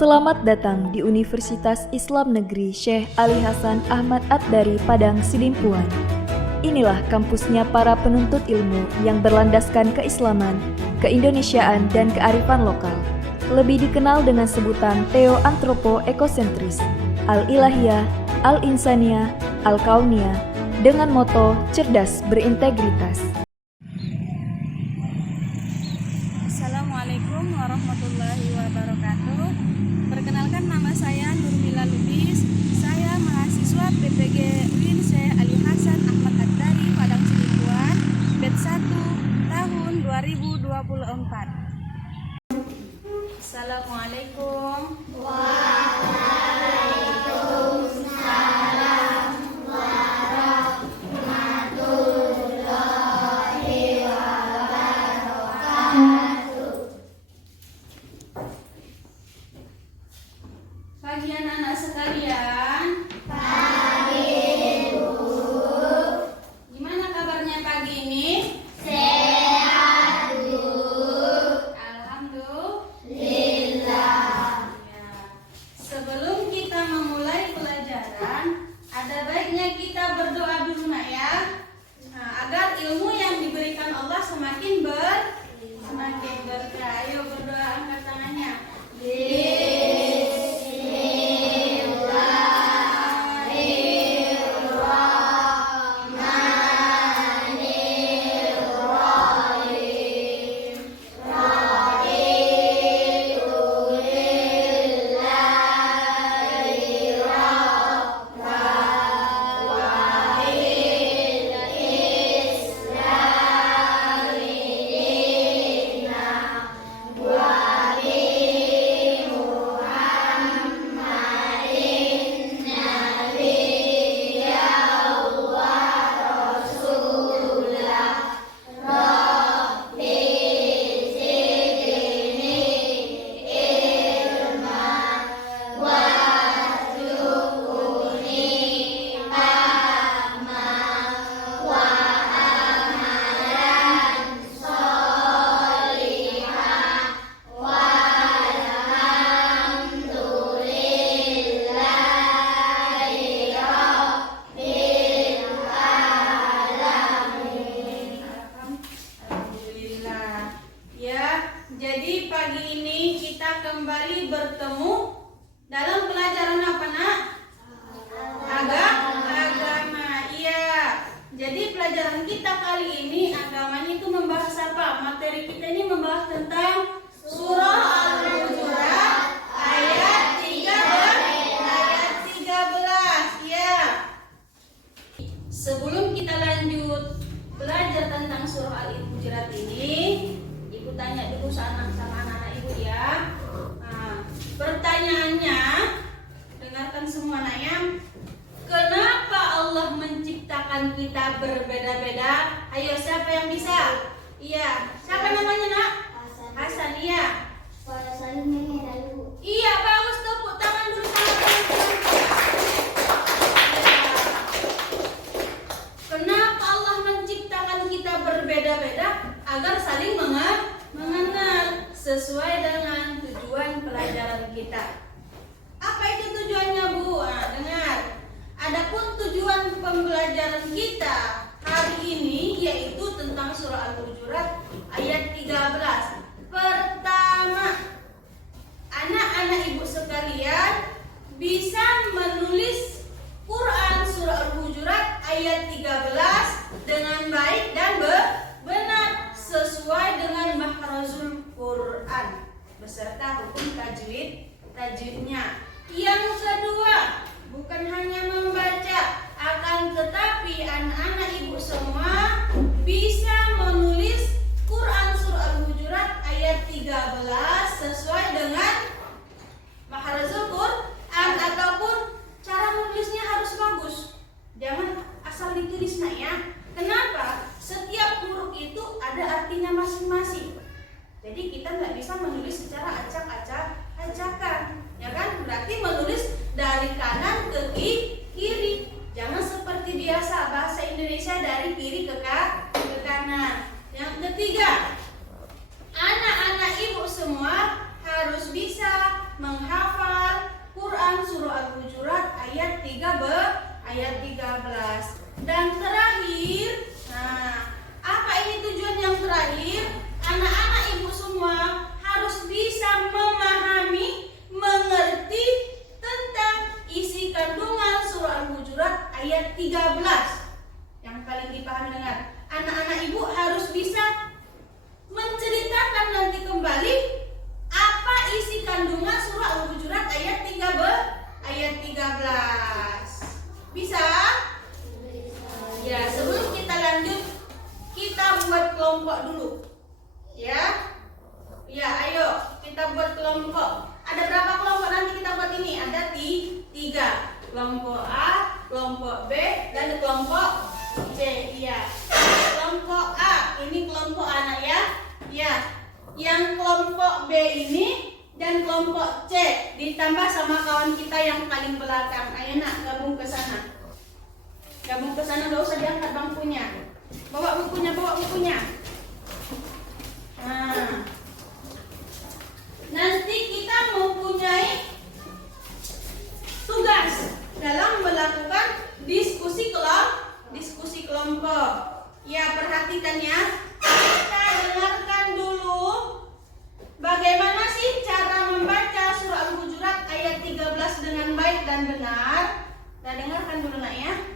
Selamat datang di Universitas Islam Negeri Syekh Ali Hasan Ahmad At-Dari Padang Sidimpuan. Inilah kampusnya para penuntut ilmu yang berlandaskan keislaman, keindonesiaan, dan kearifan lokal. Lebih dikenal dengan sebutan Theo-Antropo-Ekosentris, Al-Ilahiyah, Al-Insaniyah, Al-Kauniyah, dengan moto cerdas berintegritas. Assalamualaikum warahmatullahi wabarakatuh. Perkenalkan, nama saya Nurmila Lubis. Saya mahasiswa PPG UIN Syekh Ali Hasan Ahmad At-Dari Padang Sidimpuan, batch 1 tahun 2024. Assalamualaikum. Pagi anak-anak sekalian. Pagi, Bu. Gimana kabarnya pagi ini? Sehat, Bu. Alhamdulillah. Ya. Sebelum kita memulai pelajaran, ada baiknya kita berdoa dulu, Nak, ya. Agar ilmu yang diberikan Allah semakin berkah. Ayo berdoa, angkat tangannya. Jadi pagi ini kita kembali bertemu dalam pelajaran apa, Nak? Agama. Iya. Jadi pelajaran kita kali ini agamanya itu membahas apa? Materi kita ini membahas tentang surah Al-Hujurat ayat 13. Ya. Sebelum kita lanjut belajar tentang surah Al-Hujurat ini, Ibu tanya dulu sama anak-anak Ibu, ya. Nah, pertanyaannya, dengarkan semua, Nak, ya. Kenapa Allah menciptakan kita berbeda-beda? Ayo, siapa yang bisa? Iya, siapa namanya, Nak? Hasan, iya. Iya, bagus, tepuk tangan dulu sama teman-teman. Kenapa Allah menciptakan kita berbeda-beda? Agar saling mengenal sesuai dengan tujuan pelajaran kita. Apa itu tujuannya, Bu? Dengar. Adapun tujuan pembelajaran kita hari ini yaitu tentang surah Al-Hujurat ayat 13. Pertama, anak-anak Ibu sekalian bisa menulis Quran surah Al-Hujurat ayat 13 dengan baik dan benar sesuai dengan makhrajul Quran beserta hukum tajwidnya. Yang kedua, bukan hanya membaca, akan tetapi anak-anak Ibu semua bisa menulis Quran surah Al-Hujurat ayat 13 sesuai dengan makhrajul Quran, ataupun cara menulisnya harus bagus. Jangan asal ditulis, Nak, ya. Kenapa? Setiap huruf itu ada artinya masing-masing. Jadi kita nggak bisa menulis secara acak-acakan, ya kan? Berarti menulis dari kanan ke kiri. Jangan seperti biasa bahasa Indonesia dari kiri ke kanan. Yang ketiga, anak-anak Ibu semua harus bisa menghafal Quran surah Al-Hujurat ayat 13. Dan terakhir, apa ini tujuan yang terakhir? Anak-anak ibu semua harus bisa memahami, mengerti tentang isi kandungan surah Al-Hujurat ayat 13. Yang paling dipahami dengan anak-anak ibu harus bisa menceritakan nanti kembali apa isi kandungan surah Al-Hujurat ayat 13. Bisa? Ya, sebelum kita lanjut, kita buat kelompok dulu. Ya, ayo kita buat kelompok. Ada berapa kelompok nanti kita buat ini? Ada 3. Kelompok A, kelompok B, dan kelompok C. Iya. Kelompok A, ini kelompok anak ya. Ya. Yang kelompok B ini dan kelompok C ditambah sama kawan kita yang paling belakang. Ayo nak, gabung ke sana. Gabung ke sana, enggak usah diangkat bangkunya. Bawa bukunya. Nah. Nanti kita mempunyai tugas dalam melakukan diskusi kelompok. Ya, perhatikan ya. Kita dengarkan dulu bagaimana sih cara membaca surah Al-Hujurat ayat 13 dengan baik dan benar. Kita dengarkan dulu nak ya.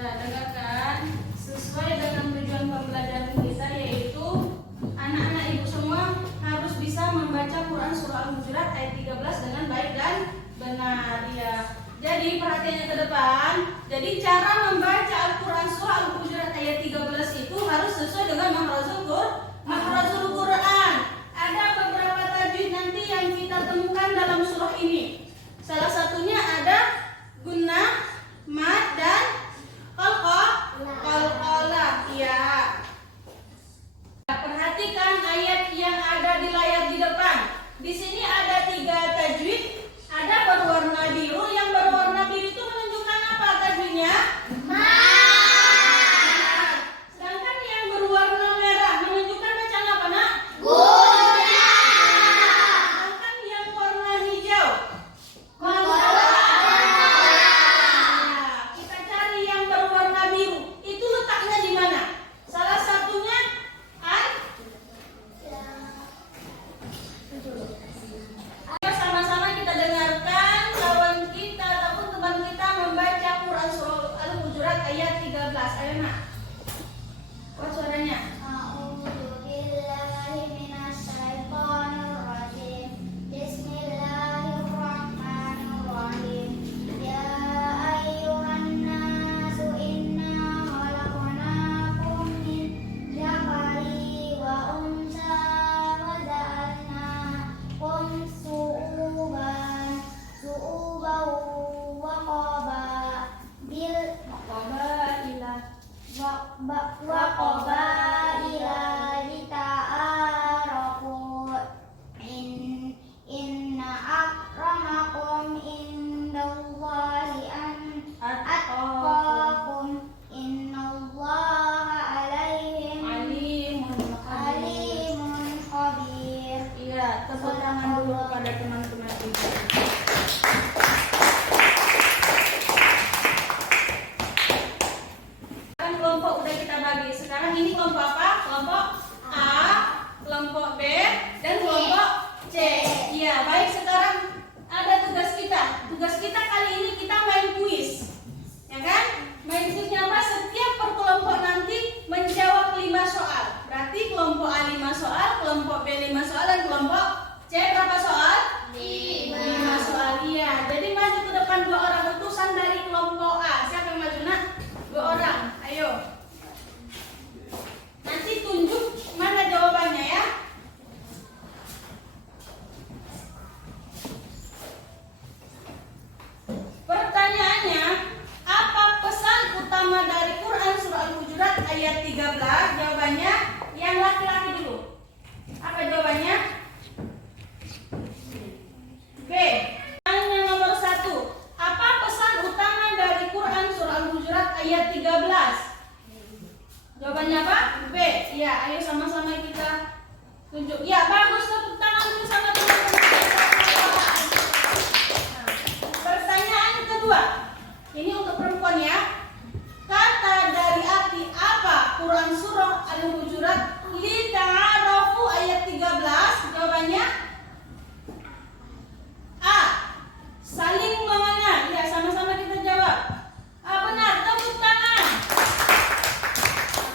Dengarkan sesuai dengan tujuan pembelajaran kita, yaitu anak-anak ibu semua harus bisa membaca Quran surah Al-Hujurat ayat 13 dengan baik dan benar ya. Jadi perhatiannya ke depan. Jadi cara membaca Al-Quran surah Al-Hujurat ayat 13 itu harus sesuai dengan makhrajul Quran. Ada beberapa tajwid nanti yang kita temukan dalam surah ini. Salah satunya ada gunnah, mad, dan qalqalah. Ya. Perhatikan ayat yang ada di layar di depan. Di sini ada 3 tajwid. Ada berwarna biru. Yang berwarna biru itu menunjukkan apa tajwidnya? Sedangkan yang berwarna merah menunjukkan bacaan apa nak? Sedangkan yang warna hijau kita cari yang berwarna biru. Itu letaknya di mana? Salah satunya sama-sama kita dengarkan kawan kita ataupun teman kita membaca Quran surah Al-Hujurat ayat 13. Ayo nak, buat suaranya. Inna akramakum indallahi atqakum innallaha alimun khabir. Iya, tepuk tangan dulu kepada teman-teman kita. Kelompok udah kita bagi. Sekarang ini kelompok ayat 13? Jawabannya yang laki-laki dulu. Apa jawabannya? B. Yang nomor 1. Apa pesan utama dari Quran surah Al-Hujurat ayat 13? Jawabannya apa? B. Ya, ayo sama-sama kita tunjuk. Ya, bagus, tepuk tangan dulu sama teman-teman. Pertanyaan kedua. Ini untuk perempuan ya. Kata dari arti apa Quran surah Al-Hujurat li ta'arafu ayat 13? Jawabannya A. Saling mengenal. Ya, sama-sama kita jawab. Benar, tepuk tangan.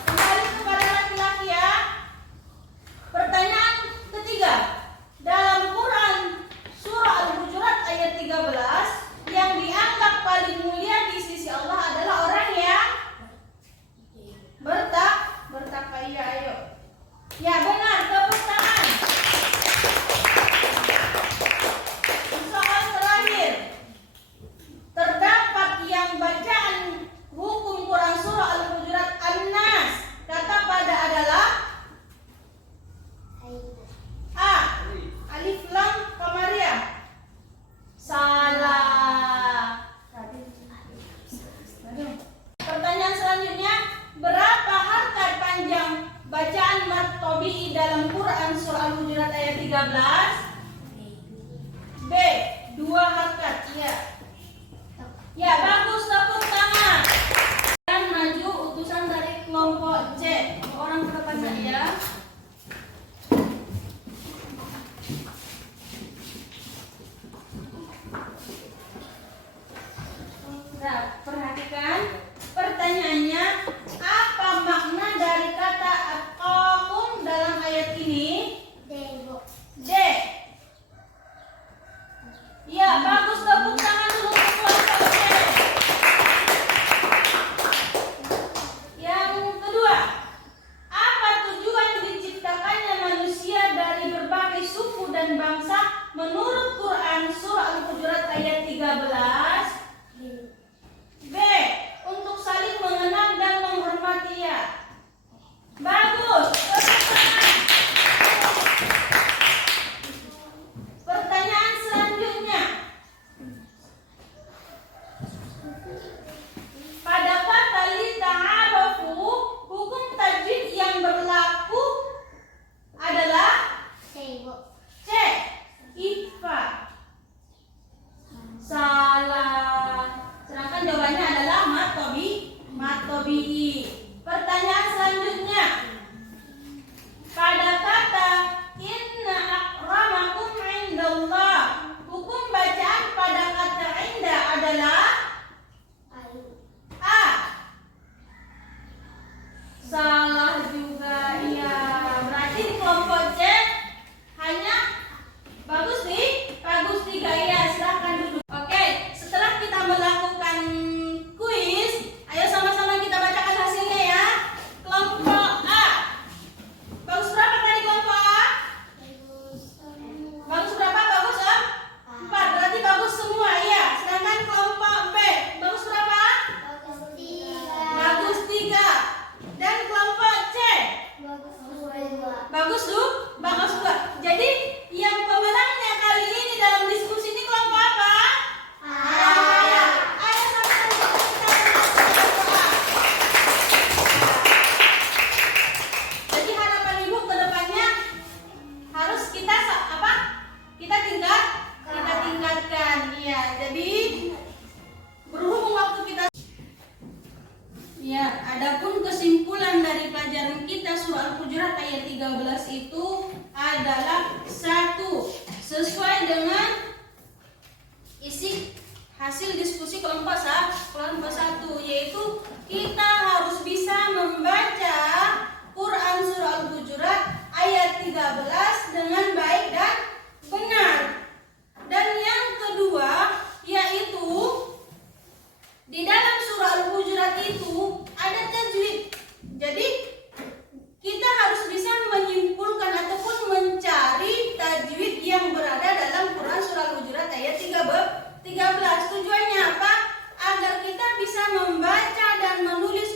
Kembali kepada laki-laki ya. Pertanyaan ketiga. Dalam Quran surah Al-Hujurat ayat 13, yang dianggap paling mulia di sisi Allah adalah orang yang bertakwa. Iya, ayo. Ya, benar, tepuk tangan. Soal terakhir. Terdapat yang bacaan hukum Quran surah Al-Hujurat An-Nas kata pada adalah A. Alif Lam Qamariyah. Salah. Pertanyaan selanjutnya, berapa harkat panjang bacaan mat tabi'i dalam Quran surah Al-Hujurat ayat 13? B. 2 harkat. Ya. Ya, bagus, tepuk tangan. Dan maju utusan dari kelompok C. Orang ke depannya ya. Nah, perhatikan pertanyaannya, apa makna dari kata at-taqum dalam ayat ini? D. Ya, bagus, tepuk tangan dulu untuk kelompok C. Yang kedua, apa tujuan diciptakannya manusia dari berbagai suku dan bangsa menurut Quran surah Al-Hujurat ayat 13? B. Untuk saling mengenal dan menghormati ya. Bagus. Pertanyaan selanjutnya. Pada kata li ta'arafu, hukum tajwid yang berlaku adalah C. IFA. Salah. Sedangkan jawabannya adalah matobi'i. Pertanyaan selanjutnya. Pada kata inna akramakum indallah, hukum bacaan pada kata inda adalah A. Salah juga ya. Berarti kelompok C hanya bagus nih, bagus 3 ya. Silahkan duduk. Oke, setelah kita melakukan kuis, ayo sama-sama kita bacakan hasilnya ya. Kelompok A. Bagus berapa tadi kelompok A? Bagus berapa? Bagus 4. Berarti bagus semua ya. Sedangkan kelompok B, bagus berapa? Bagus 3. Dan kelompok C? Bagus 2. Jadi yang pemenangnya kali ini dalam diskusi ini kelompok apa? Ayo sama-sama kita kelompok A. Jadi harapan ibu ke depannya harus kita tingkatkan. Iya, jadi berhubung waktu kita. Ya, adapun kesimpulan dari pelajaran kita surah Al-Hujurat ayat 13 itu adalah 1. Sesuai dengan isi hasil diskusi kelompok 1, yaitu kita harus bisa membaca Quran surah Al-Hujurat ayat 13 dengan baik dan benar. Dan yang kedua, yaitu di dalam surah Al-Hujurat itu ada tajwid. Jadi kita harus bisa menyimpulkan ataupun mencari tajwid yang berada dalam Quran surah Al-Hujurat ayat 13. Tujuannya apa? Agar kita bisa membaca dan menulis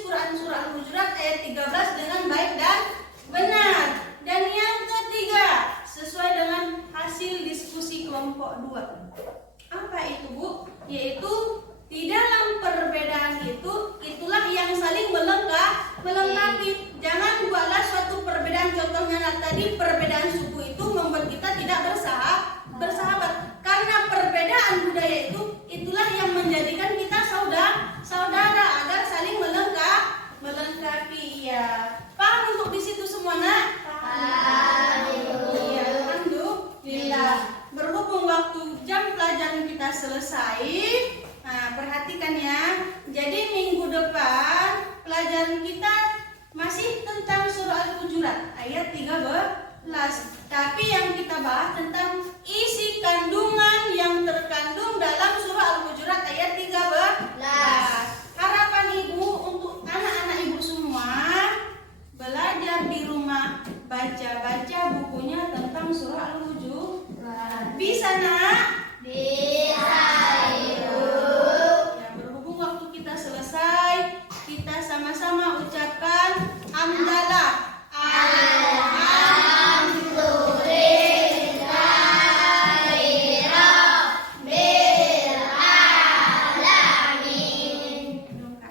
kita masih tentang surah Al-Hujurat ayat 13. Tapi yang kita bahas tentang isi kandungan yang terkandung dalam surah Al-Hujurat ayat 13. Harapan ibu untuk anak-anak ibu semua belajar di rumah, baca-baca bukunya tentang surah Al-Hujurat. Bisa nak?